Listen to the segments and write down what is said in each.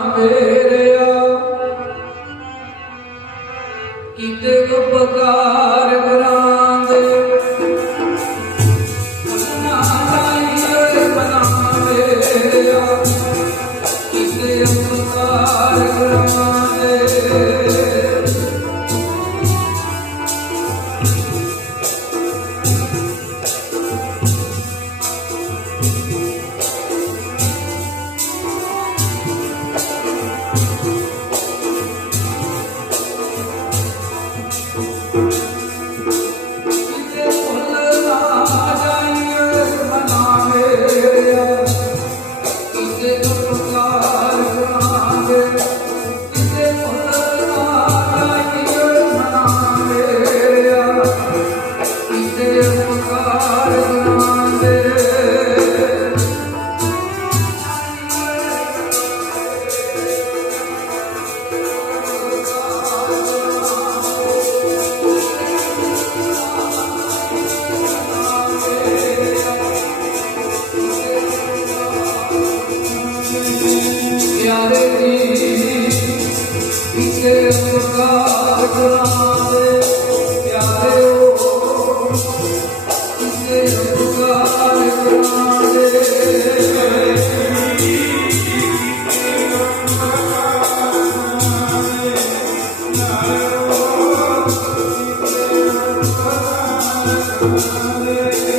ਮੇਰਿਆ ਕੀਤੇ ਉਪਕਾਰ ਮੇਰੇ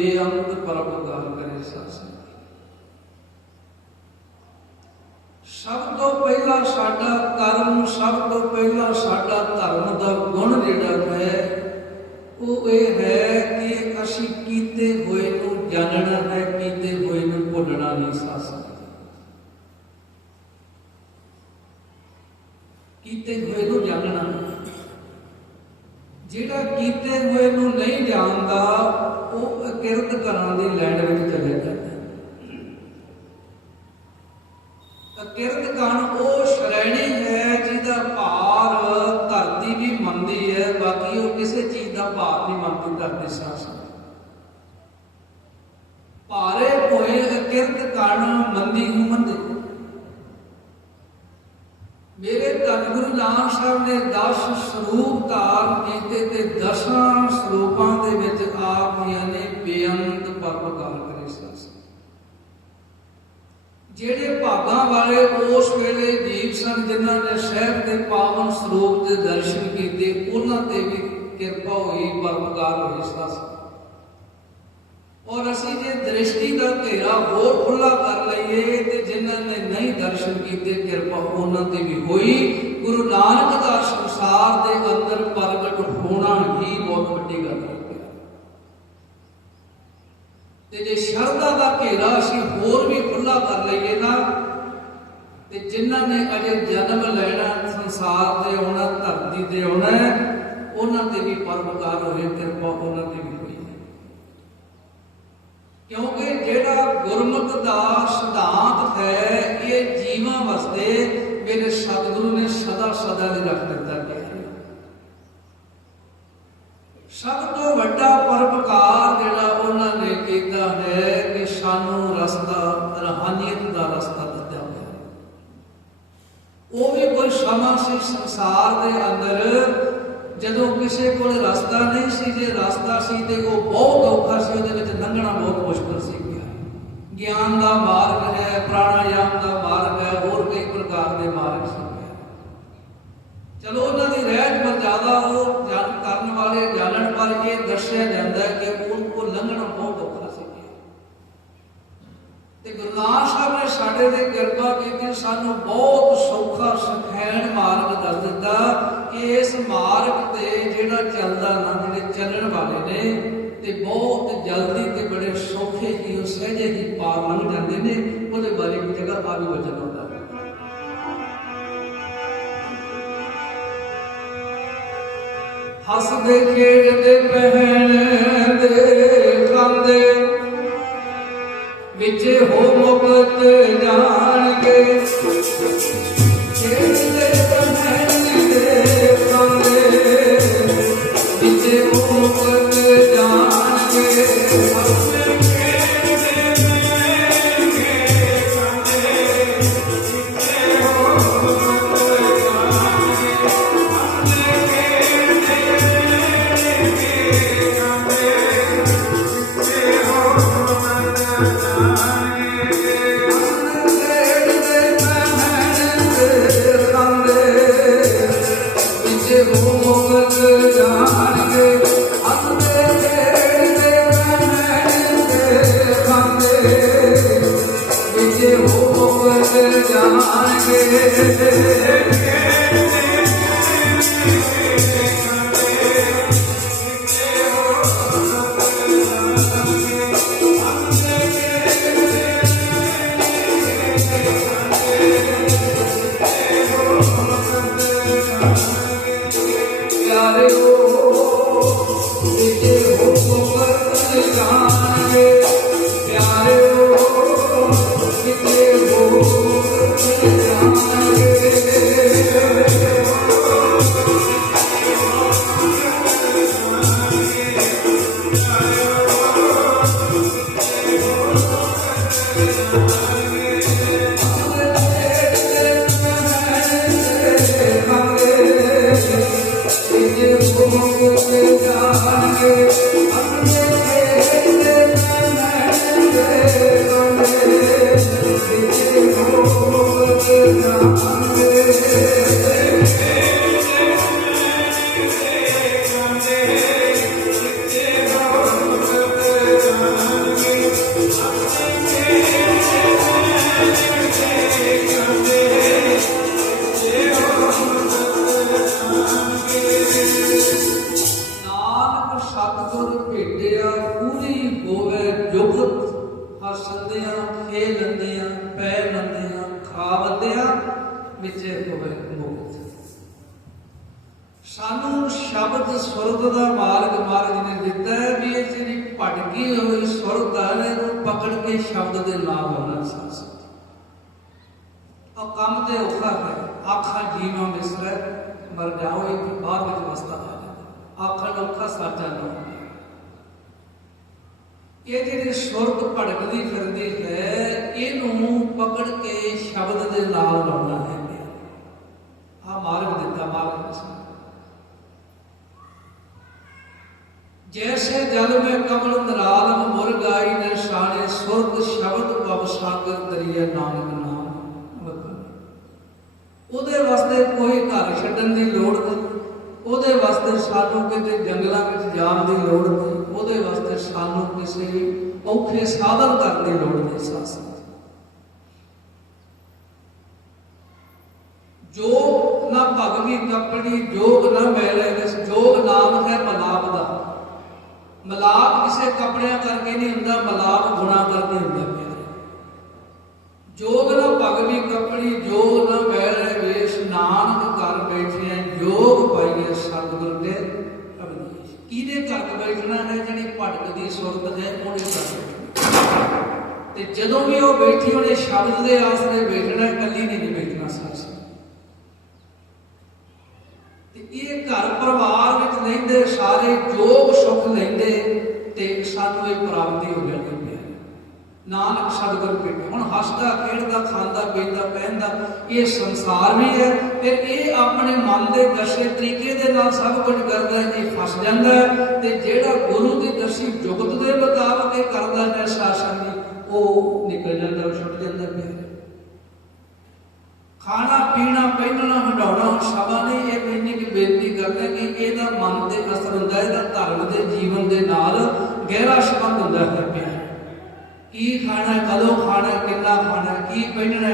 ਬੇਅੰਤ ਬੇਅੰਤ ਪਰਮਕਾਰ ਕਰੇ ਸਾਸਨ ਸਭ ਤੋਂ ਪਹਿਲਾਂ ਸਾਡਾ ਕਰਮ ਸਭ ਤੋਂ ਪਹਿਲਾਂ ਸਾਡਾ ਧਰਮ ਦਾ ਗੁਣ ਜਿਹੜਾ ਹੈ ਉਹ ਇਹ ਹੈ ਕਿ ਅਸੀਂ ਕੀਤੇ ਹੋਏ ਨੂੰ ਜਾਣਨਾ ਹੈ ਕੀਤੇ ਹੋਏ ਨੂੰ ਭੁੱਲਣਾ ਨਹੀਂ ਸਾਸਨ ਕੀਤੇ ਹੋਏ ਨੂੰ ਜਾਣਨਾ ਜਿਹੜਾ ਕੀਤੇ ਹੋਏ ਨੂੰ ਨਹੀਂ ਜਾਣਦਾ ਉਹ ਅਕਿਰਤ ਕਰਾਂ ਦੀ ਲੈਂਡ ਵਿੱਚ ਚਲੇ ਜਾਂਦਾ ਅਕਿਰਤ ਕਣ ਉਹ ਸ਼੍ਰੇਣੀ ਹੈ ਜਿਹਦਾ ਭਾਰ ਧਰਤੀ ਵੀ ਮੰਨਦੀ ਹੈ ਬਾਕੀ ਉਹ ਕਿਸੇ ਚੀਜ਼ ਦਾ ਭਾਰ ਨਹੀਂ ਮੰਨਦੀ ਧਰਤੀ ਸਾਸਨ ਭਾਰੇ ਹੋਏ ਅਕਿਰਤ ਕਣ ਮੰਦੀ ਨੂੰ ਮੰਦੇ। ਮੇਰੇ ਧੰਨ ਗੁਰੂ ਨਾਨਕ ਸਾਹਿਬ ਨੇ 10 ਸਰੂਪ ਧਾਰਨ ਕੀਤੇ ਤੇ ਦਸਾਂ ਸਰੂਪਾਂ ਦੇ ਵਿੱਚ ਆਪ ਜੀਆਂ ਨੇ ਬੇਅੰਤ ਪਰਮਕਾਰ ਕਰੇ ਸਾਸ। ਜਿਹੜੇ ਭਾਗਾਂ ਵਾਲੇ ਉਸ ਵੇਲੇ ਜੀਵ ਸਨ ਜਿਨ੍ਹਾਂ ਨੇ ਸ਼ਹਿਰ ਦੇ ਪਾਵਨ ਸਰੂਪ ਦੇ ਦਰਸ਼ਨ ਕੀਤੇ, ਉਹਨਾਂ ਤੇ ਵੀ ਕਿਰਪਾ ਹੋਈ ਪਰਮਕਾਰ ਹੋਈ ਸਾਸ। ਔਰ ਅਸੀਂ ਜੇ ਦ੍ਰਿਸ਼ਟੀ ਦਾ ਘੇਰਾ ਹੋਰ ਖੁੱਲਾ ਕਰ ਲਈਏ ਤੇ ਜਿਨ੍ਹਾਂ ਨੇ ਨਹੀਂ ਦਰਸ਼ਨ ਕੀਤੇ, ਕਿਰਪਾ ਉਹਨਾਂ ਤੇ ਵੀ ਹੋਈ। ਗੁਰੂ ਨਾਨਕ ਦਾ ਸੰਸਾਰ ਦੇ ਅੰਦਰ ਪ੍ਰਗਟ ਹੋਣਾ ਹੀ ਬਹੁਤ ਵੱਡੀ ਗੱਲ ਹੈ। ਤੇ ਜੇ ਸ਼ਰਧਾ ਦਾ ਘੇਰਾ ਅਸੀਂ ਹੋਰ ਵੀ ਖੁੱਲਾ ਕਰ ਲਈਏ ਨਾ, ਤੇ ਜਿਨ੍ਹਾਂ ਨੇ ਅਜੇ ਜਨਮ ਲੈਣਾ, ਸੰਸਾਰ ਤੇ ਆਉਣਾ, ਧਰਤੀ ਤੇ ਆਉਣਾ, ਉਹਨਾਂ ਤੇ ਵੀ ਪਰਮਕਾਰ ਹੋਏ ਕਿਰਪਾ ਉਹਨਾਂ ਤੇ ਵੀ ਕਿਉਂਕਿ ਜਿਹੜਾ ਗੁਰਮਤ ਦਾ ਸਿਧਾਂਤ ਹੈ, ਇਹ ਜੀਵਾਂ ਵਾਸਤੇ ਮੇਰੇ ਸਤਿਗੁਰੂ ਨੇ ਸਦਾ ਸਦਾ ਲਈ ਰੱਖ ਦਿੱਤਾ ਗਿਆ ਸਭ ਤੋਂ ਵੱਡਾ ਪਰਪਕਾਰ ਜਿਹੜਾ ਉਹਨਾਂ ਨੇ ਕੀਤਾ ਹੈ ਕਿ ਸਾਨੂੰ ਰਸਤਾ, ਰਹਾਨੀਅਤ ਦਾ ਰਸਤਾ ਦਿੱਤਾ ਹੋਇਆ ਹੈ। ਉਹ ਵੀ ਕੋਈ ਸਮਾਂ ਸੀ ਸੰਸਾਰ ਦੇ ਅੰਦਰ ਜਦੋਂ ਕਿਸੇ ਕੋਲ ਰਸਤਾ ਨਹੀਂ ਸੀ, ਜੇ ਰਸਤਾ ਸੀ ਤੇ ਉਹ ਬਹੁਤ ਔਖਾ ਸੀ, ਉਹਦੇ ਵਿੱਚ ਲੰਘਣਾ ਬਹੁਤ ਮੁਸ਼ਕਲ ਸੀ। ਗਿਆਨ ਦਾ ਮਾਰਗ ਹੈ, ਪ੍ਰਾਣਾਯਾਮ ਦਾ ਮਾਰਗ ਹੈ, ਹੋਰ ਕਈ ਪ੍ਰਕਾਰ ਦੇ ਮਾਰਗ ਸੀ। ਚਲੋ ਉਹਨਾਂ ਦੀ ਰਹਿਤ ਮਰਜ਼ਾਦਾ ਉਹ ਜਾਣ ਕਰਨ ਵਾਲੇ, ਜਾਣਨ ਪਰ ਇਹ ਦੱਸਿਆ ਜਾਂਦਾ ਹੈ ਕਿ ਉਹ ਕੋ ਲੰਘਣਾ ਬਹੁਤ ਔਖਾ ਸੀ। ਤੇ ਗੁਰੂ ਨਾਨਕ ਸਾਹਿਬ ਨੇ ਸਾਡੇ ਤੇ ਕਿਰਪਾ ਕੀਤੀ, ਸਾਨੂੰ ਬਹੁਤ ਸੌਖਾ ਸਖੈਣ ਮਾਰਗ ਦੱਸ ਦਿੱਤਾ। ਇਸ ਮਾਰਗ ਤੇ ਜਿਹੜਾ ਚੱਲਦਾ ਨਾ, ਜਿਹੜੇ ਚੱਲਣ ਵਾਲੇ ਨੇ, ਤੇ ਬਹੁਤ ਜਲਦੀ ਤੇ ਬੜੇ ਸੌਖੇ ਹੀ ਉਹ ਸਹਿਜੇ ਹੀ ਪਾਰ ਲੰਘ ਜਾਂਦੇ ਨੇ, ਉਹਦੇ ਬਾਰੇ ਇੱਕ ਜਗ੍ਹਾ ਆ ਵੀ ਵਚਨ ਆਉਂਦਾ ਹੱਸਦੇ, ਖੇਡਦੇ ਪਹਿਣ ਖਾਂਦੇ, ਵਿੱਚ ਹੋ ਮੁਕਤ ਜਾਣਗੇ। Hallelujah. ਬਾਹਰ ਵਿੱਚ ਵਸਦਾ ਹੈ। ਆਖਣ ਔਖਾ ਸਾਜਾ ਨਾ ਇਹ ਜਿਹੜੇ ਸੁਰਤ ਭੜਕਦੀ ਫਿਰਦੀ ਹੈ, ਇਹਨੂੰ ਪਕੜ ਕੇ ਸ਼ਬਦ ਦੇ ਨਾਲ ਲਾਉਣਾ ਹੈ। ਆ ਮਾਰਗ ਦਿੱਤਾ, ਮਾਰਗ ਦੱਸਣਾ ਜੈਸੇ ਜਲ ਮੈਂ ਕਮਲ ਨਰਾਲ ਮੁਰਗਾਈ ਨਿਸ਼ਾਨੇ ਸੁਰਤ ਸ਼ਬਦ ਪਵ ਸਾਗਰ, ਦਰਿਆ ਨਾਨਕ ਨਾਮ। ਉਹਦੇ ਵਾਸਤੇ ਕੋਈ ਘਰ ਛੱਡਣ ਦੀ ਲੋੜ ਨਹੀਂ। ਉਹਦੇ ਵਾਸਤੇ ਸਾਨੂੰ ਕਿਤੇ ਜੰਗਲਾਂ ਵਿੱਚ ਜਾਣ ਦੀ ਲੋੜ ਨਹੀਂ, ਉਹਦੇ ਵਾਸਤੇ ਸਾਨੂੰ ਕਿਸੇ ਔਖੇ ਸਾਧਨ ਕਰਨ ਦੀ ਲੋੜ ਨਹੀਂ ਸਾਸ ਜੋਗ ਨਾ ਭਗਵੀ ਕੱਪੜੀ ਜੋਗ ਨਾ ਮੈਲੇ ਇਸ ਜੋਗ ਨਾਮ ਹੈ ਮਲਾਪ ਦਾ। ਮਲਾਪ ਕਿਸੇ ਕੱਪੜਿਆਂ ਕਰਕੇ ਨਹੀਂ ਹੁੰਦਾ, ਮਲਾਪ ਗੁਣਾ ਕਰਕੇ ਹੁੰਦਾ ਜੋਗ ਨਾ ਭਗਵੀ ਕੱਪੜੀ ਜੋਗ ਨਾ ਜੋਗ ਪਾਈਏ ਸਤਿਗੁਰ ਦੇ ਵੇਖਣਾ ਹੈ ਜਿਹੜੀ ਭਟਕਦੀ ਸੁਰਤ ਹੈ ਉਹਨੇ ਕਰਨੀ ਤੇ ਜਦੋਂ ਵੀ ਉਹ ਬੈਠੀ ਉਹਨੇ ਸ਼ਬਦ ਦੇ ਆਸਰੇ ਵੇਖਣਾ ਹੈ, ਇਕੱਲੀ ਨਹੀਂ ਨਹੀਂ ਸਾਸ। ਤੇ ਇਹ ਘਰ ਪਰਿਵਾਰ ਵਿੱਚ ਲੈਂਦੇ ਸਾਰੇ ਜੋਗ ਸੁਖ ਲੈਂਦੇ ਤੇ ਸਾਨੂੰ ਇਹ ਪ੍ਰਾਪਤੀ ਹੋ ਜਾਂਦੀ। ਨਾਨਕ ਸਤਿਗੁਰ ਭੇਟੇ। ਹੁਣ ਹੱਸਦਾ ਖੇਡਦਾ ਖਾਂਦਾ ਪੀਂਦਾ ਪਹਿਨਦਾ ਇਹ ਸੰਸਾਰ ਵੀ ਹੈ ਫਿਰ ਇਹ ਆਪਣੇ ਮਨ ਦੇ ਦਰਸ਼ੇ ਤਰੀਕੇ ਦੇ ਨਾਲ ਸਭ ਕੁਝ ਕਰਦਾ ਹੈ ਇਹ ਫਸ ਜਾਂਦਾ ਹੈ ਤੇ ਜਿਹੜਾ ਗੁਰੂ ਦੀ ਦਰਸ਼ੀ ਜੁਗਤ ਦੇ ਮੁਤਾਬਕ ਇਹ ਕਰਦਾ ਹੈ ਸ਼ਾਸਨ ਦੀ ਉਹ ਨਿਕਲ ਜਾਂਦਾ ਉਹ ਛੁੱਟ ਜਾਂਦਾ ਫਿਰ ਖਾਣਾ ਪੀਣਾ ਪਹਿਨਣਾ ਹਟਾਉਣਾ ਸਭਾ ਨੇ ਇਹ ਇੰਨੀ ਕਿ ਬੇਨਤੀ ਕਰਦਾ ਕਿ ਇਹਦਾ ਮਨ ਤੇ ਅਸਰ ਹੁੰਦਾ ਹੈ, ਇਹਦਾ ਧਰਮ ਦੇ ਜੀਵਨ ਦੇ ਨਾਲ ਗਹਿਰਾ ਸੰਬੰਧ ਹੁੰਦਾ ਹੈ। ਪਿਆ ਕੀ ਖਾਣਾ, ਕਦੋਂ ਖਾਣਾ ਕਿੰਨਾ ਖਾਣਾ, ਕੀ ਪਹਿਨਣਾ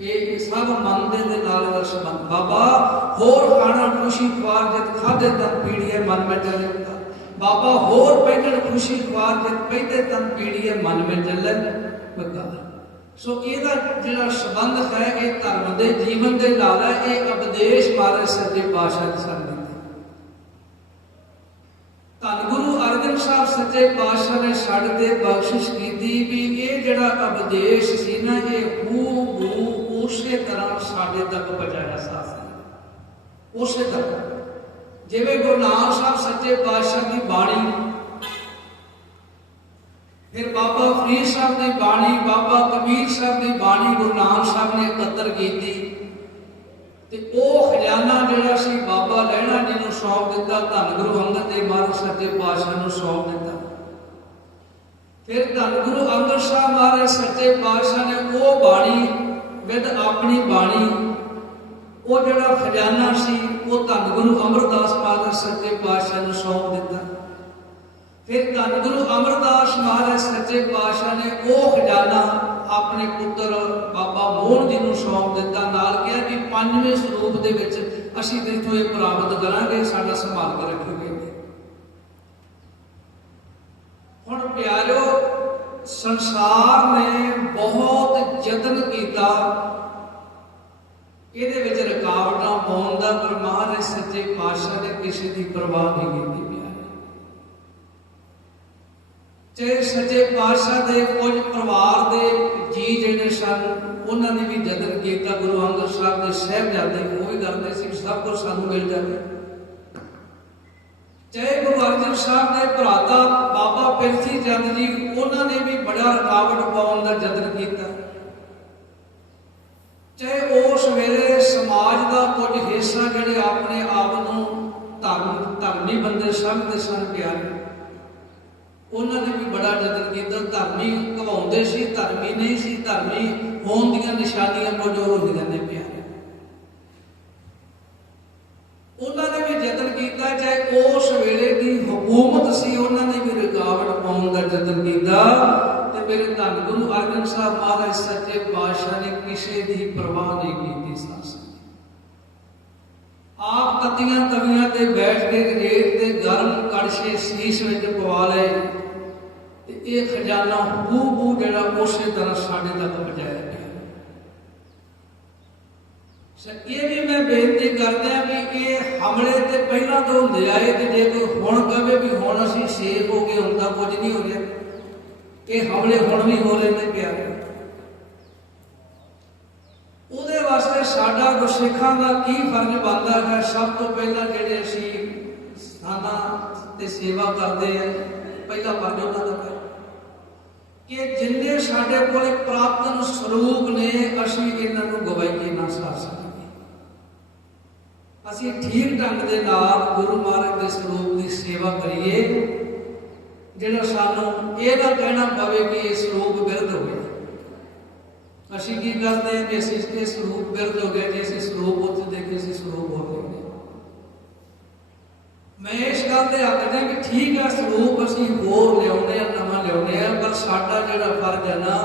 ਇਹ ਸਭ ਮਨ ਦੇ ਦੇ ਨਾਲ ਦਾ ਸੰਬੰਧ। ਬਾਬਾ, ਹੋਰ ਖਾਣਾ ਖੁਸ਼ੀ ਖਵਾਰ ਜਦ ਖਾਦੇ ਤਨ ਪੀੜੀਏ ਮਨ ਵਿੱਚ ਚੱਲੇਗਾ ਬਾਬਾ, ਹੋਰ ਪਹਿਨਣ ਖੁਸ਼ੀ ਖਵਾਰ ਜਦ ਪਹਿਦੇ ਤਨ ਪੀੜੀਏ ਮਨ ਵਿੱਚ ਚੱਲੇ ਬੱਗਾ ਸੋ ਇਹਦਾ ਜਿਹੜਾ ਸੰਬੰਧ ਹੈ, ਇਹ ਧਰਮ ਦੇ ਜੀਵਨ ਦੇ ਨਾਲ ਹੈ, ਇਹ ਉਪਦੇਸ਼ ਮਾਰੇ ਸੱਚੇ ਪਾਤਸ਼ਾਹ ਦੇ ਸੰਬੰਧ ਧੰਨ ਗੁਰੂ ਅਰਜਨ ਸਾਹਿਬ ਸੱਚੇ ਪਾਤਸ਼ਾਹ ਨੇ ਸਾਡੇ ਤੇ ਬਖਸ਼ਿਸ਼ ਕੀਤੀ ਵੀ ਇਹ ਜਿਹੜਾ ਉਪਦੇਸ਼ ਸੀ ਨਾ, ਇਹ ਹੂ ਹੂ ਉਸੇ ਤਰ੍ਹਾਂ ਸਾਡੇ ਤੱਕ ਪਹੁੰਚਾਇਆ ਸਾਥ ਉਸੇ ਤਰ੍ਹਾਂ। ਜਿਵੇਂ ਗੁਰੂ ਨਾਨਕ ਸਾਹਿਬ ਸੱਚੇ ਪਾਤਸ਼ਾਹ ਦੀ ਬਾਣੀ। ਫਿਰ ਬਾਬਾ ਫਰੀਦ ਸਾਹਿਬ ਦੀ ਬਾਣੀ, ਬਾਬਾ ਕਬੀਰ ਸਾਹਿਬ ਦੀ ਬਾਣੀ ਗੁਰੂ ਨਾਨਕ ਸਾਹਿਬ ਨੇ ਇਕੱਤਰ ਕੀਤੀ। ਤੇ ਉਹ ਖਜ਼ਾਨਾ ਜਿਹੜਾ ਸੀ ਬਾਬਾ ਲੈਣਾ ਜੀ ਨੂੰ ਸੌਂਪ ਦਿੱਤਾ, ਧੰਨ ਗੁਰੂ ਅੰਗਦ ਦੇਵ ਮਹਾਰਾਜ ਸੱਚੇ ਪਾਤਸ਼ਾਹ ਨੂੰ ਸੌਂਪ ਦਿੱਤਾ। ਫਿਰ ਧੰਨ ਗੁਰੂ ਅੰਗਦ ਸਾਹਿਬ ਮਹਾਰਾਜ ਸੱਚੇ ਪਾਤਸ਼ਾਹ ਨੇ ਉਹ ਬਾਣੀ ਵਿਦ ਆਪਣੀ ਬਾਣੀ, ਉਹ ਜਿਹੜਾ ਖਜ਼ਾਨਾ ਸੀ, ਉਹ ਧੰਨ ਗੁਰੂ ਅਮਰਦਾਸ ਮਹਾਰਾਜ ਸੱਚੇ ਪਾਤਸ਼ਾਹ ਨੂੰ ਸੌਂਪ ਦਿੱਤਾ। ਫਿਰ ਧੰਨ ਗੁਰੂ ਅਮਰਦਾਸ ਮਹਾਰਾਜ ਸੱਚੇ ਪਾਤਸ਼ਾਹ ਨੇ ਉਹ ਖਜ਼ਾਨਾ ਆਪਣੇ ਪੁੱਤਰ ਬਾਬਾ ਮੋਹਨ ਜੀ ਨੂੰ ਸੌਂਪ ਦਿੱਤਾ, ਨਾਲ ਕਿਹਾ ਕਿ ਪੰਜਵੇਂ ਸਰੂਪ ਦੇ ਵਿੱਚ ਅਸੀਂ ਤੇਥੋਂ ਇਹ ਪ੍ਰਾਪਤ ਕਰਾਂਗੇ, ਸਾਡਾ ਸੰਭਾਲ ਕੇ ਰੱਖੋਗੇ ਹੁਣ ਪਿਆਰਿਓ, ਸੰਸਾਰ ਨੇ ਬਹੁਤ ਯਤਨ ਕੀਤਾ। ਇਹਦੇ ਵਿੱਚ ਰੁਕਾਵਟਾਂ ਪਾਉਣ ਦਾ, ਪਰ ਮਹਾਰਾਜ ਸੱਚੇ ਪਾਤਸ਼ਾਹ ਨੇ ਕਿਸੇ ਦੀ ਪਰਵਾਹ ਨਹੀਂ ਕੀਤੀ ਪਿਆਰੇ ਤੇ ਸੱਚੇ ਪਾਤਸ਼ਾਹ ਦੇ ਕੁਝ ਪਰਿਵਾਰ ਦੇ ਜੀ ਜਿਹੜੇ ਸਨ, ਉਹਨਾਂ ਨੇ ਵੀ ਯਤਨ ਕੀਤਾ, ਗੁਰੂ ਅੰਗਦ ਸਾਹਿਬ ਦੇ ਸਹਿਬਜ਼ਾਦੇ ਉਹ ਵੀ ਕਰਦੇ ਸੀ ਸਭ ਕੁਝ ਸਾਨੂੰ ਮਿਲ ਜਾਵੇ। ਚਾਹੇ ਗੁਰੂ ਅਰਜਨ ਸਾਹਿਬ ਦੇ ਭਰਾਤਾ ਬਾਬਾ ਪਿਰਥੀ ਚੰਦ ਜੀ, ਉਹਨਾਂ ਨੇ ਵੀ ਬੜਾ ਰੁਕਾਵਟ ਪਾਉਣ ਦਾ ਯਤਨ ਕੀਤਾ। ਚਾਹੇ ਉਸ ਵੇਲੇ ਸਮਾਜ ਦਾ ਕੁਝ ਹਿੱਸਾ ਜਿਹੜੇ ਆਪਣੇ ਆਪ ਨੂੰ ਧਰਮ, ਧਰਮੀ ਬੰਦੇ ਸਮਝਦੇ ਸਨ, ਪਿਆਰੇ। ਉਹਨਾਂ ਨੇ ਵੀ ਬੜਾ ਯਤਨ ਕੀਤਾ, ਧਰਮੀ ਕਹਾਉਂਦੇ ਸੀ, ਧਰਮੀ ਨਹੀਂ ਸੀ, ਧਰਮੀ ਹੋਣ ਦੀਆਂ ਨਿਸ਼ਾਨੀਆਂ ਕੁਝ ਹੋਰ ਹੁੰਦੀਆਂ ਨੇ ਪਿਆਰੇ। ਉਹਨਾਂ ਨੇ ਵੀ ਯਤਨ ਕੀਤਾ, ਚਾਹੇ ਉਸ ਵੇਲੇ ਦੀ ਹਕੂਮਤ ਸੀ, ਉਹਨਾਂ ਨੇ ਵੀ ਰੁਕਾਵਟ ਪਾਉਣ ਦਾ ਯਤਨ ਕੀਤਾ। ਤੇ ਮੇਰੇ ਧੰਨ ਗੁਰੂ ਅਰਜਨ ਸਾਹਿਬ ਮਹਾਰਾਜ ਸੱਚੇ ਪਾਤਸ਼ਾਹ ਨੇ ਕਿਸੇ ਦੀ ਪਰਵਾਹ ਨਹੀਂ ਕੀਤੀ ਸਾਸ ਆਪ ਤਤੀਆਂ ਤਵੀਆਂ ਤੇ ਬੈਠ ਕੇ ਰੇਤ ਤੇ ਗਰਮ ਕੜਛੇ ਸੀਸ ਵਿੱਚ ਪਵਾ ਲਏ। ਇਹ ਖਜ਼ਾਨਾ ਹੂ ਹੂ ਜਿਹੜਾ ਉਸੇ ਤਰ੍ਹਾਂ ਸਾਡੇ ਤੱਕ ਪਹੁੰਚਾਇਆ ਗਿਆ। ਸਰ ਇਹ ਵੀ ਮੈਂ ਬੇਨਤੀ ਕਰਦਾ ਵੀ ਇਹ ਹਮਲੇ ਤੇ ਪਹਿਲਾਂ ਤੋਂ ਹੁੰਦੇ ਆਏ ਤੇ ਜੇ ਕੋਈ ਹੁਣ ਕਵੇ ਵੀ ਹੁਣ ਅਸੀਂ ਸੇਫ ਹੋ ਗਏ, ਹੁਣ ਤਾਂ ਕੁਝ ਨਹੀਂ ਹੋ ਰਿਹਾ। ਇਹ ਹਮਲੇ ਹੁਣ ਵੀ ਹੋ ਰਹੇ ਨੇ ਪਿਆਰੇ ਉਹਦੇ ਵਾਸਤੇ ਸਾਡਾ ਗੁਰਸਿੱਖਾਂ ਦਾ ਕੀ ਫਰਜ਼ ਬਣਦਾ ਹੈ? ਸਭ ਤੋਂ ਪਹਿਲਾਂ ਜਿਹੜੇ ਅਸੀਂ ਸਥਾਨਾਂ ਤੇ ਸੇਵਾ ਕਰਦੇ ਆ, ਪਹਿਲਾ ਫਰਜ਼ ਉਹਨਾਂ ਦਾ ਕਿ ਜਿੰਨੇ ਸਾਡੇ ਕੋਲੇ ਪ੍ਰਾਪਤਨ ਸਰੂਪ ਨੇ, ਅਸੀਂ ਇਹਨਾਂ ਨੂੰ ਗਵਾਈਏ ਨਾ ਸਾਰ ਸਕੀਏ। ਅਸੀਂ ਠੀਕ ਢੰਗ ਦੇ ਨਾਲ ਗੁਰੂ ਮਹਾਰਾਜ ਦੇ ਸਰੂਪ ਦੀ ਸੇਵਾ ਕਰੀਏ, ਜਿਹੜਾ ਸਾਨੂੰ ਇਹ ਨਾ ਕਹਿਣਾ ਪਵੇ ਕਿ ਇਹ ਸਰੂਪ ਵਿਰਧ ਹੋ ਗਿਆ ਅਸੀਂ ਕੀ ਕਰਦੇ ਹਾਂ ਕਿ ਅਸੀਂ ਇਸ ਸਰੂਪ ਵਿਰਧ ਹੋ ਗਏ, ਜੇ ਅਸੀਂ ਸਰੂਪ ਉੱਤੇ ਦੇਖੇ, ਅਸੀਂ ਸਰੂਪ ਹੋ ਗਏ। ਮੈਂ ਇਸ ਗੱਲ ਤੇ ਆਖਦਾ ਕਿ ਠੀਕ ਹੈ ਸਰੂਪ ਅਸੀਂ ਹੋਰ ਲਿਆਉਂਦੇ ਆ, ਨਵਾਂ ਲਿਆਉਂਦੇ ਆ, ਪਰ ਸਾਡਾ ਜਿਹੜਾ ਫਰਜ਼ ਹੈ ਨਾ,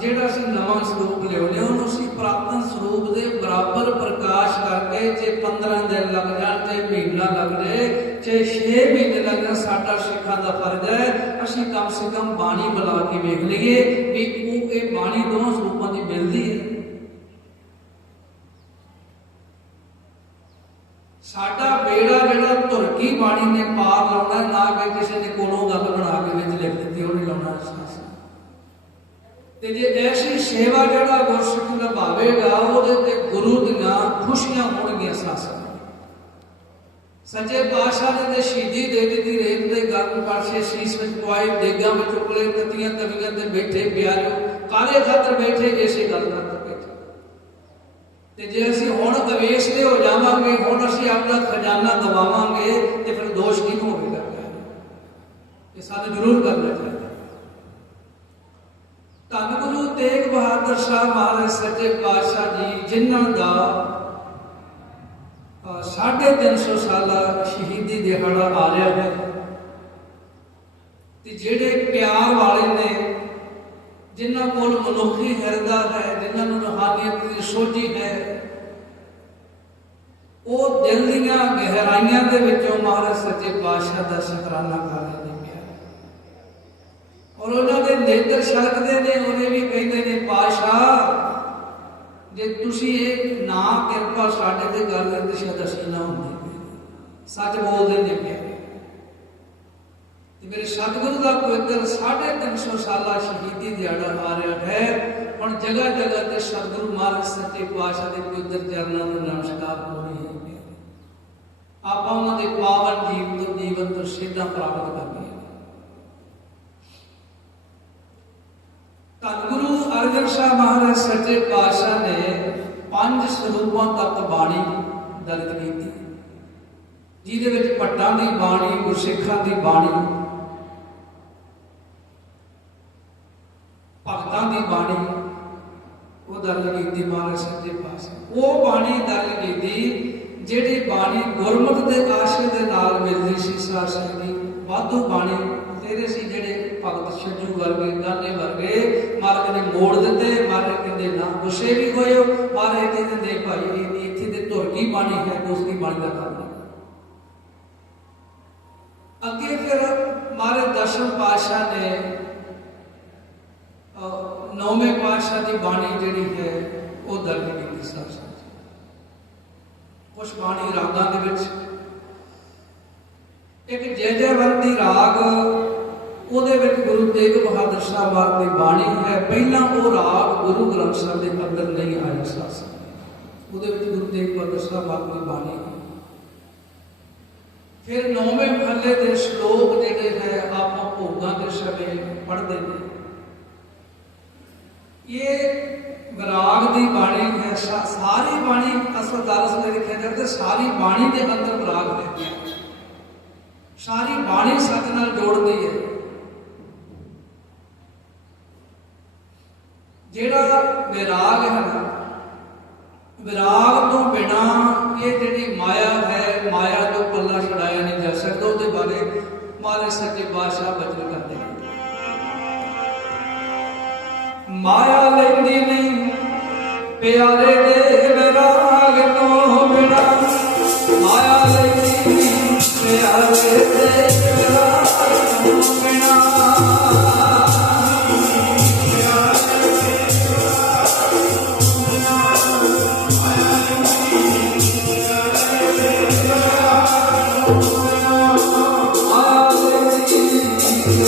ਜਿਹੜਾ ਅਸੀਂ ਨਵਾਂ ਸਰੂਪ ਲਿਆਉਂਦੇ ਹਾਂ ਉਹਨੂੰ ਅਸੀਂ ਪ੍ਰਾਪਤਨ ਸਰੂਪ ਦੇ ਬਰਾਬਰ ਪ੍ਰਕਾਸ਼ ਕਰਕੇ ਜੇ 15 ਦਿਨ ਲੱਗ ਜਾਣ ਤੇ ਮਹੀਨਾ ਲੱਗ ਜਾਏ, ਜੇ 6 ਮਹੀਨੇ ਲੱਗ ਜਾਣ, ਸਾਡਾ ਸਿੱਖਾਂ ਦਾ ਫਰਜ਼ ਹੈ, ਅਸੀਂ ਕਮ ਸੇ ਕਮ ਬਾਣੀ ਬੁਲਾ ਕੇ ਵੇਖ ਲਈਏ ਵੀ ਉਹ ਇਹ ਬਾਣੀ ਦੋਹਾਂ ਸਰੂਪਾਂ ਦੀ ਮਿਲਦੀ ਹੈ ਸਾਡਾ ਬੇੜਾ ਜਿਹੜਾ ਧੁਰਕੀ ਬਾਣੀ ਨੇ ਪਾਰ ਲਾਉਣਾ ਨਾ ਕੇ ਕਿਸੇ ਨੇ ਕੋਲੋਂ ਗੱਲ ਬਣਾ ਕੇ ਵਿੱਚ ਲਿਖ ਦਿੱਤੀ ਉਹਨੇ ਲਾਉਣਾ ਅਸਾਸ ਤੇ ਜੇ ਐਸੀ ਸੇਵਾ ਜਿਹੜਾ ਗੁਰਸਿੱਖ ਨਿਭਾਵੇਗਾ, ਉਹਦੇ ਤੇ ਗੁਰੂ ਦੀਆਂ ਖੁਸ਼ੀਆਂ ਹੋਣਗੀਆਂ ਸਾਸਾਂ। ਸੱਚੇ ਪਾਤਸ਼ਾਹ ਦੇ ਸ਼ਹੀਦੀ ਦੇ ਦਿੱਤੀ, ਰੇਤ ਦੇ ਗਰਮ ਪਾਸੇ ਸੀਸ ਵਿੱਚ ਪਵਾਏ ਦੇਗਾਂ ਵਿੱਚ ਉਪਲੇ ਤਤੀਆਂ ਤਵੀਆਂ ਤੇ ਬੈਠੇ ਪਿਆਰਿਓ ਕਾਲੇ ਖਾਤਰ ਬੈਠੇ? ਇਸੇ ਗੱਲ ਖਾਤਰ ਬੈਠੇ। ਤੇ ਜੇ ਅਸੀਂ ਹੁਣ ਅਵੇਸ਼ ਦੇ ਹੋ ਜਾਵਾਂਗੇ, ਹੁਣ ਅਸੀਂ ਆਪਣਾ ਖਜ਼ਾਨਾ ਦਬਾਵਾਂਗੇ ਤੇ ਫਿਰ ਦੋਸ਼ ਕਿਹਨੂੰ ਹੋਵੇਗਾ? ਇਹ ਸਾਨੂੰ ਜ਼ਰੂਰ ਕਰਨਾ ਚਾਹੀਦਾ ਧੰਨ ਗੁਰੂ ਤੇਗ ਸਾਹਿਬ ਮਹਾਰਾਜ ਸੱਚੇ ਪਾਤਸ਼ਾਹ ਜੀ ਜਿਨ੍ਹਾਂ ਦਾ ਅ, ਸਾਢੇ 350 ਸਾਲਾ ਸ਼ਹੀਦੀ ਦਿਹਾੜਾ ਆ ਰਿਹਾ ਹੈ ਤੇ ਜਿਹੜੇ ਪਿਆਰ ਵਾਲੇ ਨੇ ਜਿਨ੍ਹਾਂ ਕੋਲ ਮਨੁੱਖੀ ਹਿਰਦਾ ਹੈ ਜਿਨ੍ਹਾਂ ਨੂੰ ਰੂਹਾਨੀਅਤ ਦੀ ਸੋਝੀ ਹੈ ਉਹ ਦਿਲ ਦੀਆਂ ਗਹਿਰਾਈਆਂ ਦੇ ਵਿੱਚੋਂ ਮਹਾਰਾਜ ਸੱਚੇ ਪਾਤਸ਼ਾਹ ਦਾ ਸ਼ੁਕਰਾਨਾ ਕਰ ਰਹੇ ਨੇ। ਪਿਆਰ ਔਰ ਉਹਨਾਂ ਦੇ ਨੇਤਰ ਛਲਕਦੇ ਨੇ ਉਹਨੇ ਵੀ ਕਹਿੰਦੇ ਨੇ ਪਾਸ਼ਾ ਜੇ ਤੁਸੀਂ ਇਹ ਨਾ ਕਿਰਪਾ ਸਾਡੇ ਤੇ ਕਰ ਲੈਂਦੇ ਸ਼ਾਇਦ ਅਸੀਂ ਨਾ ਹੁੰਦੇ। ਸੱਚ ਬੋਲਦੇ ਨੇ ਪਿਆਰੇ ਤੇ ਮੇਰੇ ਸਤਿਗੁਰੂ ਦਾ ਪਵਿੱਤਰ 350 ਸਾਲਾ ਸ਼ਹੀਦੀ ਦਿਹਾੜਾ ਆ ਰਿਹਾ ਹੈ। ਹੁਣ ਜਗ੍ਹਾ ਜਗ੍ਹਾ ਤੇ ਸਤਿਗੁਰੂ ਮਹਾਰਾਜ ਸੱਚੇ ਪਾਤਸ਼ਾਹ ਦੇ ਪਵਿੱਤਰ ਚਰਨਾਂ ਨੂੰ ਨਮਸਕਾਰ ਹੋ ਰਹੇ ਹਾਂ ਆਪਾਂ ਉਹਨਾਂ ਦੇ ਪਾਵਨ ਜੀਵਨ ਤੋਂ ਜੀਵਨ ਤੋਂ ਸਿੱਧਾ ਪ੍ਰਾਪਤ ਕਰਨੀ ਹੈ। ਧੰਨ ਗੁਰੂ ਅਰਜਨ ਸਾਹਿਬ ਮਹਾਰਾਜ ਸੱਚੇ ਪਾਤਸ਼ਾਹ ਨੇ ਪੰਜ ਸਰੂਪਾਂ ਤੱਕ ਬਾਣੀ ਦਰਜ ਕੀਤੀ। ਜਿਹਦੇ ਵਿੱਚ ਪੱਟਾਂ ਦੀ ਬਾਣੀ, ਗੁਰਸਿੱਖਾਂ ਦੀ ਬਾਣੀ, ਭਗਤਾਂ ਦੀ ਬਾਣੀ, ਉਹ ਦਰਜ ਕੀਤੀ ਮਹਾਰਾਜ ਸੱਚੇ ਪਾਤਸ਼ਾਹ। ਉਹ ਬਾਣੀ ਦਰਜ ਕੀਤੀ ਜਿਹੜੀ ਬਾਣੀ ਗੁਰਮਤਿ ਦੇ ਆਸ਼ੇ ਦੇ ਨਾਲ ਮਿਲਦੀ ਸੀ ਸਾਸਨ ਦੀ। ਵਾਧੂ ਬਾਣੀ ਤੇਰੇ ਸੀ ਜਿਹੜੇ ਭਗਤ ਛੱਜੂ ਵਰਗੇ ਗਾਨੇ ਵਰਗੇ ਮਾਲਕ ਨੇ ਮੋੜ ਕਹਿੰਦੇ, ਨਾ ਗੁੱਸੇ ਵੀ ਹੋਏ ਹੋ ਕਹਿੰਦੇ ਨੇ ਭਾਈ, ਇਹ ਇੱਥੇ ਤੇ ਧੁਰ ਬਾਣੀ ਹੈ ਉਸ ਬਾਣੀ ਦਾ ਕੰਮ ਅੱਗੇ ਫਿਰ ਮਾਰੇ ਦਰਸ਼ਨ ਪਾਸ਼ਾ ਨੇ ਨੌਵੇਂ ਪਾਤਸ਼ਾਹ ਦੀ ਬਾਣੀ ਜਿਹੜੀ ਹੈ, ਉਹ ਦਰਜ ਕੀਤੀ ਸਾਸਨ ਕੁਛ ਬਾਣੀ ਰਾਗਾਂ ਦੇ ਵਿੱਚ। ਇੱਕ ਜੈ ਦੀ ਰਾਗ ਉਹਦੇ ਵਿੱਚ ਗੁਰੂ ਤੇਗ ਬਹਾਦਰ ਸਾਹਿਬ ਵਾਰ ਦੀ ਬਾਣੀ ਹੈ। ਪਹਿਲਾਂ ਉਹ ਰਾਗ ਗੁਰੂ ਗ੍ਰੰਥ ਸਾਹਿਬ ਦੇ ਅੰਦਰ ਨਹੀਂ ਆਇਆ ਸਾਸ ਉਹਦੇ ਵਿੱਚ ਗੁਰੂ ਤੇਗ ਬਹਾਦਰ ਸਾਹਿਬ ਦੀ ਬਾਣੀ ਹੈ। ਫਿਰ ਨੌਵੇਂ ਮਹੱਲੇ ਦੇ ਸ਼ਲੋਕ ਜਿਹੜੇ ਹੈ, ਆਪਾਂ ਭੋਗਾਂ ਦੇ ਸਮੇਂ ਪੜ੍ਹਦੇ ਨੇ। ਇਹ ਵਿਰਾਗ ਦੀ ਬਾਣੀ ਹੈ ਸਾਰੀ ਬਾਣੀ, ਅਸਲ ਦਰਸ ਦੇ ਲਿਖਿਆ ਜਾਂਦਾ ਸਾਰੀ ਬਾਣੀ ਦੇ ਅੰਦਰ ਵਿਰਾਗ ਹੈ। ਸਾਰੀ ਬਾਣੀ ਸਤ ਨਾਲ ਜੋੜਦੀ ਹੈ ਜਿਹੜਾ ਵਿਰਾਗ ਹੈ ਵਿਰਾਗ ਤੋਂ ਬਿਨਾ ਇਹ ਜਿਹੜੀ ਮਾਇਆ ਹੈ, ਮਾਇਆ ਤੋਂ ਪੱਲਾ ਛੜਾਇਆ ਨਹੀਂ ਜਾ ਸਕਦਾ, ਉਹਦੇ ਬਾਰੇ ਮਾਰੇ ਸੱਚੇ ਬਾਦਸ਼ਾਹ ਬਚਨ ਕਰਦੇ ਹਨ ਮਾਇਆ ਲੈਂਦੀ ਨਹੀਂ, ਪਿਆਰੇ ਦੇ ਵਿਰਾਗ ਤੋਂ ਬਿਨਾ। ਮਾਇਆ ਲੈਂਦੀ ਨਹੀਂ, ਪਿਆਰੇ ਦੇ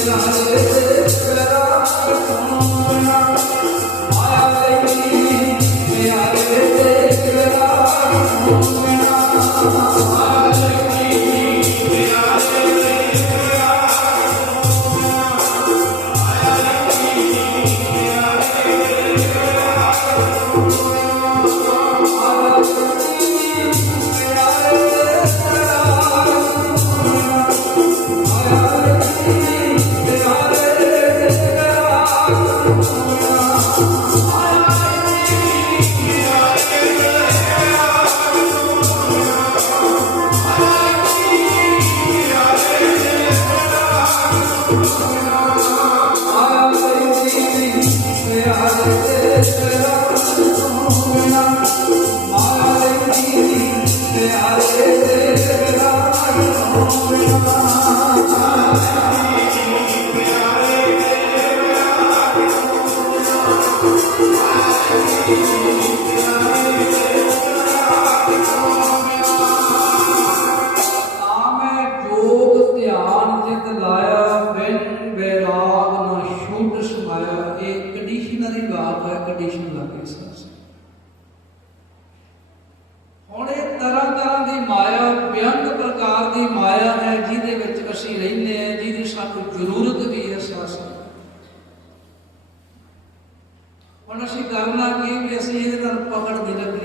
ਤਾਂ ਮੈਂ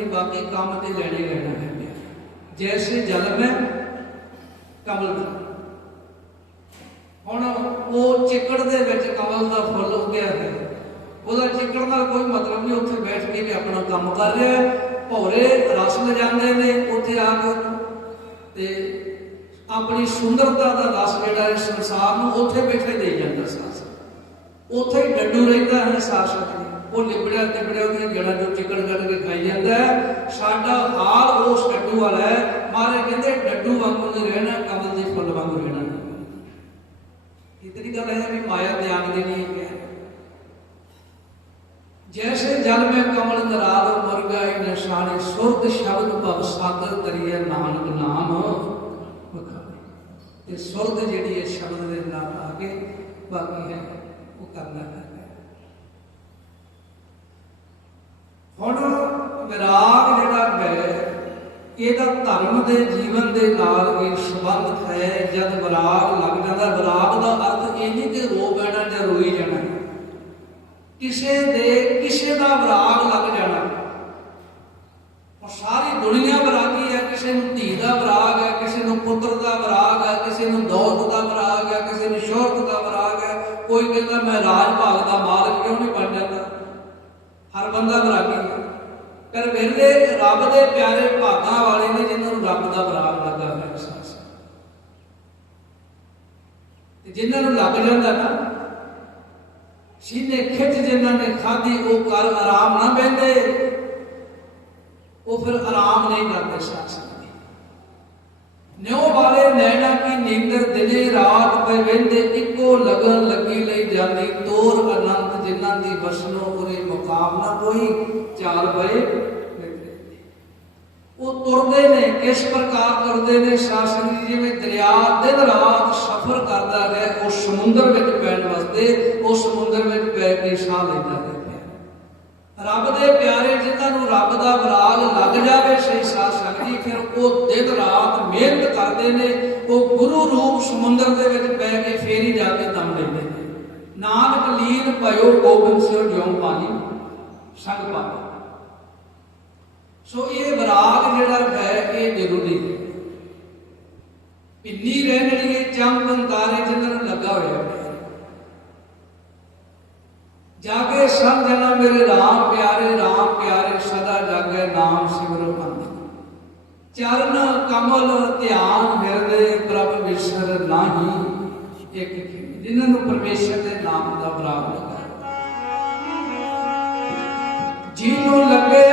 ਬਾਕੀ ਕੰਮ ਤੇ ਲੈਣੇ ਲੈਣਾ ਹੈ ਜੈਸੇ ਜਲ ਮੈਂ ਕਮਲ ਦਾ। ਹੁਣ ਉਹ ਚਿੱਕੜ ਦੇ ਵਿੱਚ ਕਮਲ ਦਾ ਫੁੱਲ ਉੱਗਿਆ ਹੈ। ਉਹਦਾ ਚਿੱਕੜ ਨਾਲ ਕੋਈ ਮਤਲਬ ਨਹੀਂ, ਉੱਥੇ ਬੈਠ ਕੇ ਵੀ ਆਪਣਾ ਕੰਮ ਕਰ ਰਿਹਾ ਹੈ। ਭੌਰੇ ਰਸ ਜਾਂਦੇ ਨੇ ਉੱਥੇ ਆ ਕੇ। ਤੇ ਆਪਣੀ ਸੁੰਦਰਤਾ ਦਾ ਰਸ ਜਿਹੜਾ ਹੈ ਸੰਸਾਰ ਨੂੰ ਉੱਥੇ ਬੈਠੇ ਦੇ ਜਾਂਦਾ ਸਾਸ ਉੱਥੇ ਹੀ ਡੱਡੂ ਰਹਿੰਦਾ ਹੈ ਸਾਸ ਉਹ ਲਿਬੜਿਆ ਤਿਬੜਿਆ ਉਹਦੀਆਂ ਜੜਾਂ ਜੋ ਚਿਕੜ ਕੱਢ ਖਾਈ ਜਾਂਦਾ ਸਾਡਾ ਹਾਲ ਉਸ ਡੱਡੂ ਵਾਲਾ ਹੈ। ਮਾਰੇ ਕਹਿੰਦੇ, ਡੱਡੂ ਵਾਂਗੂ ਨਹੀਂ ਰਹਿਣਾ, ਕਮਲ ਦੇ ਫੁੱਲ ਵਾਂਗੂ ਰਹਿਣਾ। ਇਤਨੀ ਗੱਲ ਹੈ ਵੀ ਮਾਇਆ ਤਿਆਗ ਦੇਣੀ ਹੈ ਜੈਸੇ ਜਲ ਮੈਂ ਕਮਲ ਨਰਾਦ ਮਰਗਾ ਇਨ ਸ਼ਾਨੇ ਸੁਰਤ ਸ਼ਬਦ ਭਵ ਸਾਗਰ ਕਰੀਏ ਨਾਨਕ ਨਾਮ। ਵਖਾਵੇ। ਤੇ ਸੁਰਤ ਜਿਹੜੀ ਹੈ ਸ਼ਬਦ ਦੇ ਨਾਲ ਆ ਕੇ ਬਾਕੀ ਹੈ, ਉਹ ਕਰਨਾ ਹੈ। ਹੁਣ ਵਿਰਾਗ ਜਿਹੜਾ ਹੈ, ਇਹਦਾ ਧਰਮ ਦੇ ਜੀਵਨ ਦੇ ਨਾਲ ਇੱਕ ਸੰਬੰਧ ਹੈ। ਜਦ ਵਿਰਾਗ ਲੱਗ ਜਾਂਦਾ, ਵਿਰਾਗ ਦਾ ਅਰਥ ਇਹ ਨਹੀਂ ਕਿ ਰੋ ਬੈਣਾ ਜਾਂ ਰੋਈ ਜਾਣਾ। ਕਿਸੇ ਦੇ, ਕਿਸੇ ਦਾ ਵਿਰਾਗ ਲੱਗ ਜਾਣਾ। ਉਹ ਸਾਰੀ ਦੁਨੀਆ ਵਿਰਾਗੀ ਹੈ, ਕਿਸੇ ਨੂੰ ਧੀ ਦਾ ਵਿਰਾਗ ਹੈ, ਕਿਸੇ ਨੂੰ ਪੁੱਤਰ ਦਾ ਵਿਰਾਗ ਹੈ, ਕਿਸੇ ਨੂੰ ਦੌਲਤ ਦਾ ਵਿਰਾਗ ਹੈ, ਕਿਸੇ ਨੂੰ ਸ਼ੋਹਰਤ ਦਾ ਵਿਰਾਗ ਹੈ। ਕੋਈ ਕਹਿੰਦਾ, ਮੈਂ ਰਾਜ ਭਾਗ ਦਾ ਮਾਲਕ ਕਿਉਂ ਨਹੀਂ ਬਣ ਜਾਂਦਾ? ਹਰ ਬੰਦਾ ਵਿਰਾਗੀ ਪਰ ਵੇਲੇ ਰੱਬ ਦੇ ਪਿਆਰੇ ਭਾਗਾਂ ਵਾਲੇ ਨੇ ਜਿਨ੍ਹਾਂ ਨੂੰ ਰੱਬ ਦਾ ਵਿਰਾਗ ਲੱਗਾ ਹੋਇਆ ਅਹਿਸਾਸ ਤੇ ਜਿਨ੍ਹਾਂ ਨੂੰ ਲੱਗ ਜਾਂਦਾ ਨਾ, ਸੀਨੇ ਖਿੱਚ ਜਿਨ੍ਹਾਂ ਨੇ ਖਾਧੀ, ਉਹ ਕਰ ਆਰਾਮ ਨਾ ਬੈੰਦੇ ਉਹ ਫਿਰ ਆਰਾਮ ਨਹੀਂ ਕਰਦੇ ਸਾਥ ਨਿਉ ਵਾਲੇ ਨੈਣਾ ਕੀ ਨੀਂਦਰ ਦਿਨੇ ਰਾਤ ਪੈ ਵਹਿੰਦੇ, ਇੱਕੋ ਲਗਨ ਲੱਗੀ ਲਈ ਜਾਂਦੀ, ਤੋਰ ਅਨੰਤ ਜਿਨ੍ਹਾਂ ਦੀ ਵਸਨੋ ਉਰੇ ਮੁਕਾਬਲਾ ਕੋਈ ਚਾਲ ਪਏ ਉਹ ਤੁਰਦੇ ਨੇ, ਕਿਸ ਪ੍ਰਕਾਰ ਤੁਰਦੇ ਨੇ, ਸ਼ਾਸਨ ਜੀ ਜਿਵੇਂ ਦਰਿਆ, ਦਿਨ ਰਾਤ ਸਫ਼ਰ ਕਰਦਾ ਹੈ ਉਹ ਸਮੁੰਦਰ ਵਿੱਚ ਪੈਣ ਵਾਸਤੇ ਉਹ ਸਮੁੰਦਰ ਵਿੱਚ ਪੈ ਕੇ ਸਾਹ ਲੈਂਦਾ ਹੈ ਰੱਬ ਦੇ ਪਿਆਰੇ ਜਿਨ੍ਹਾਂ ਨੂੰ ਰੱਬ ਦਾ ਬਰਾਗ ਲੱਗ ਜਾਵੇ, ਸਹੀ ਸਾਧ ਜੀ ਫਿਰ ਉਹ ਦਿਨ ਰਾਤ ਮਿਹਨਤ ਕਰਦੇ ਨੇ, ਉਹ ਗੁਰੂ ਰੂਪ ਸਮੁੰਦਰ ਦੇ ਵਿੱਚ ਪੈ ਕੇ ਫੇਰ ਹੀ ਜਾ ਕੇ ਦਮ ਲੈਂਦੇ ਨੇ। ਨਾਨਕ ਲੀਨ ਭਇਓ ਗੋਬਿੰਦ ਸਿੰਘ ਜਿਉ ਪਾਣੀ ਸੰਗ ਪਾਣੀ ਸੋ ਇਹ ਵਿਰਾਗ ਜਿਹੜਾ ਹੈ, ਇਹ ਜ਼ਰੂਰੀ ਹੈ। ਪਿੰਨੀ ਰਹਿਣੜੀਏ ਚੰਪਨ ਤਾਰੇ ਜਿਨ੍ਹਾਂ ਲੱਗਾ ਹੋਇਆ ਹੈ। ਜਾਗੇ ਸਭ ਮੇਰੇ ਰਾਮ ਪਿਆਰੇ ਰਾਮ ਪਿਆਰੇ, ਸਦਾ ਜਾਗੇ ਨਾਮ ਸਿਮਰੋ ਅੰਤ ਚਰਨ ਕਮਲ ਧਿਆਨ ਹਿਰਦੇ, ਪ੍ਰਭ ਵਿਸਰ ਨਾਹੀ ਇੱਕ ਜਿਨ੍ਹਾਂ ਨੂੰ ਪਰਮੇਸ਼ਰ ਦੇ ਨਾਮ ਦਾ ਬਰਾਬ ਲੱਗਾ ਜਿਹਨੂੰ ਲੱਗੇ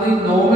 ਨਾਨਕ ਸਾਹਿਬ